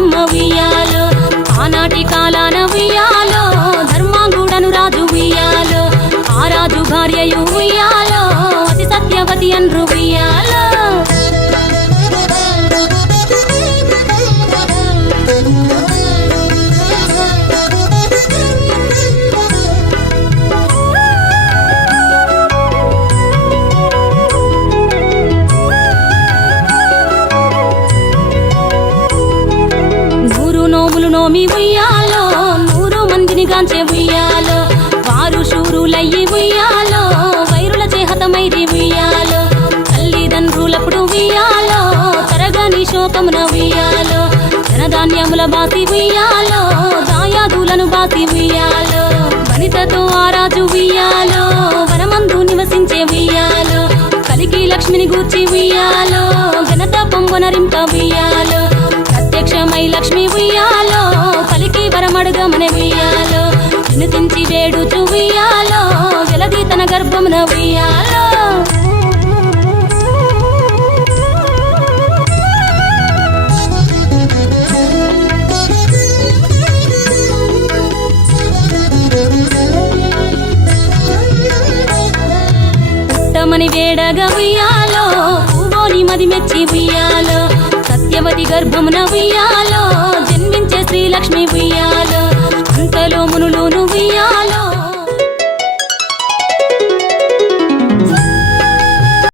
కనకమ్మ ఉయ్యాలో ఆనాటి కాలాన ఉయ్యాలో ధర్మాంగుడను రాజు ఉయ్యాలో ఆ రాజు భార్యయు ఉయ్యాలో అతి సత్యవతి అన్రు ఉయ్యాలో నోమి ఉయ్యాలో 100 మందిని గాంచే ఉయ్యాలో వారు శూరులయ్యి ఉయ్యాలో వైరుల చేహతమైరి ఉయ్యాలో తల్లిదండ్రులప్పుడు ఉయ్యాలో తరగని శోకమున ఉయ్యాలో ధనధాన్యముల బాసి ఉయ్యాలో దాయాదులను బాసి ఉయ్యాలో వనితతో ఆ రాజు ఉయ్యాలో వనమందు నివసించే ఉయ్యాలో కలికి లక్ష్మిని గూర్చి ఉయ్యాలో ఘనత పొంగొనరింప ఉయ్యాలో ప్రత్యక్షమై లక్ష్మి ఉయ్యాలో పలికి వరమడుగమని ఉయ్యాలో వినుతించి వేడుచు ఉయ్యాలో వెలది తన గర్భమున ఉయ్యాలో పుట్టమని వేడగా ఉయ్యాలో పూవోని మది మెచ్చి ఉయ్యాలో సత్యవతి గర్భమున ఉయ్యాలో జన్మించే శ్రీలక్ష్మి ఉయ్యాలో అంతలో మునులు